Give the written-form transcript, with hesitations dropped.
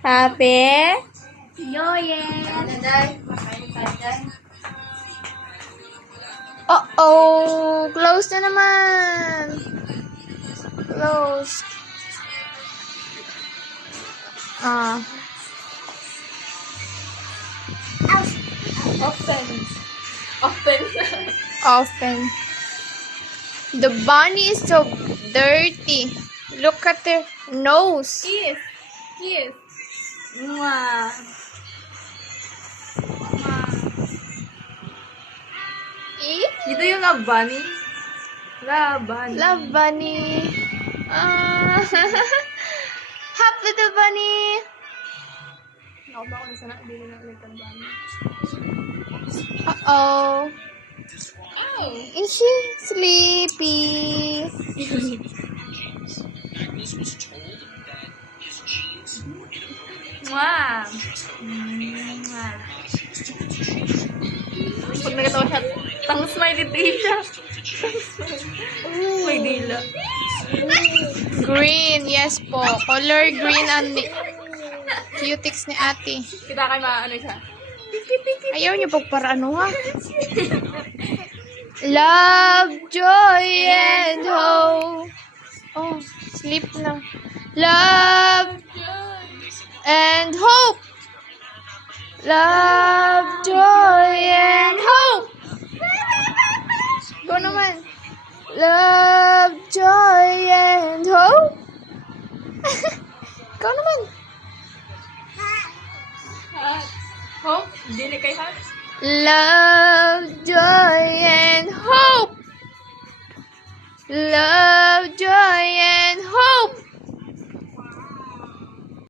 Happy? Uh-oh! Close na naman! Close. Often. The bunny is so dirty. Look at their nose. Kiss. Mwah. Ito yung bunny. Bunny. Love bunny. Hop, little bunny. Ako ba kung sana hindi na ulit ang bunny? Uh-oh. Is she sleepy? Mwah. Mwah. Pag nagatawa siya, tang smiley day siya. May dila. Green, yes po. Color green ang cutics ni ate. Kita kayo ano siya. Ayaw niyo pagparaan ha. Love, joy, and hope. Oh, sleep na. Love, and hope. Love, joy, and hope. Go naman. Love, joy, and hope. Go naman. Hope? Dili kay Hat? Love, joy, and hope. Love.